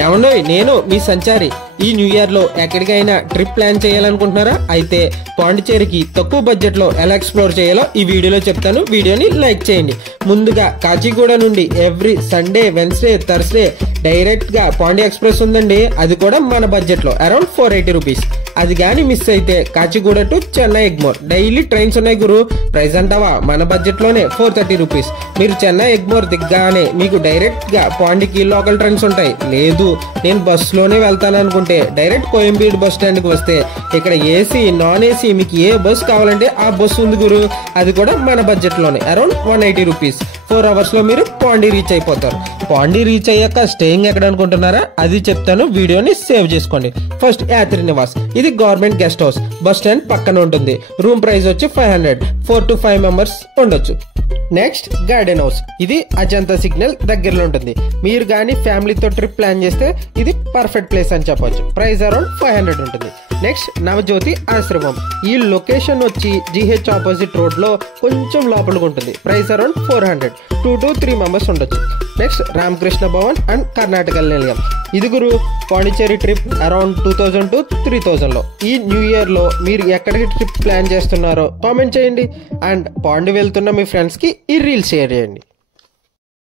ఏమండోయ్, నేను మీ సంచారి. ఈ న్యూ ఇయర్ లో ఎక్కడికైనా ట్రిప్ ప్లాన్ చేయాలనుకుంటున్నారా? అయితే పాండిచేరికి తక్కువ బడ్జెట్ లో ఎలా ఎక్స్ప్లోర్ చేయాలో ఈ వీడియోలో చెప్తాను. వీడియోని లైక్ చేయండి. ముందుగా కాచిగూడ నుండి every Sunday, Wednesday, Thursday direct గా పాండి ఎక్స్ప్రెస్ ఉందండి. అది కూడా మన బడ్జెట్ లో అరౌండ్ 480 రూపీస్. అది కానీ మిస్ అయితే Kacheguda to Chennai Egmore daily trains ఉన్నాయి గురు. ప్రైస్ అంటావా? మన బడ్జెట్ లోనే 430 రూపీస్. మీరు చెన్నై ఎగ్మోర్ దిగ్గానే మీకు డైరెక్ట్ గా పాండికి లోకల్ ట్రైన్స్ ఉంటాయి. లేదు నేను బస్సులోనే వెళ్తాను అనుకుంటే డైరెక్ట్ కోయంబేడు బస్ స్టాండ్ కి వస్తే ఇక్కడ ఏసీ, నాన్ ఏసీ మీకు ఏ బస్ కావాలంటే ఆ బస్సు ఉంది గురు. అది కూడా మన బడ్జెట్ లోనే అరౌండ్ 180 రూపీస్. 4 అవర్స్ లో మీరు పాండి రీచ్ అయిపోతారు. పాండి రీచ్ అయ్యాక స్టేయింగ్ ఎక్కడ అనుకుంటున్నారా? అది చెప్తాను. వీడియోని సేవ్ చేసుకోండి. ఫస్ట్ యాత్రి నివాస్. ఇది government guest house. Bus stand పక్కన ఉంటుంది. రూమ్ ప్రైస్ వచ్చి 500. 4 to 5 మెంబర్స్ ఉండొచ్చు. Next garden house. ఇది అజంతా సిగ్నల్ దగ్గరలో ఉంటుంది. మీరు కానీ ఫ్యామిలీతో ట్రిప్ ప్లాన్ చేస్తే ఇది పర్ఫెక్ట్ ప్లేస్ అని చెప్పొచ్చు. ప్రైస్ అరౌండ్ 500 ఉంటుంది. నెక్స్ట్ నవజ్యోతి ఆశ్రమం. ఈ లొకేషన్ వచ్చి GH ఆపోజిట్ రోడ్ లో కొంచెం లోపలికి ఉంటుంది. Price around 400. 2 to 3 మెంబర్స్ ఉండొచ్చు. నెక్స్ట్ రామకృష్ణ భవన్ అండ్ కర్ణాటక నిలయం. ఇది గురు పాండిచేరి ట్రిప్ అరౌండ్ 2000 to 3000 లో. ఈ న్యూ ఇయర్ లో మీరు ఎక్కడికి ట్రిప్ ప్లాన్ చేస్తున్నారో కామెంట్ చేయండి. అండ్ పాండి వెళ్తున్న మీ ఫ్రెండ్స్ కి ఈ రీల్ షేర్ చేయండి.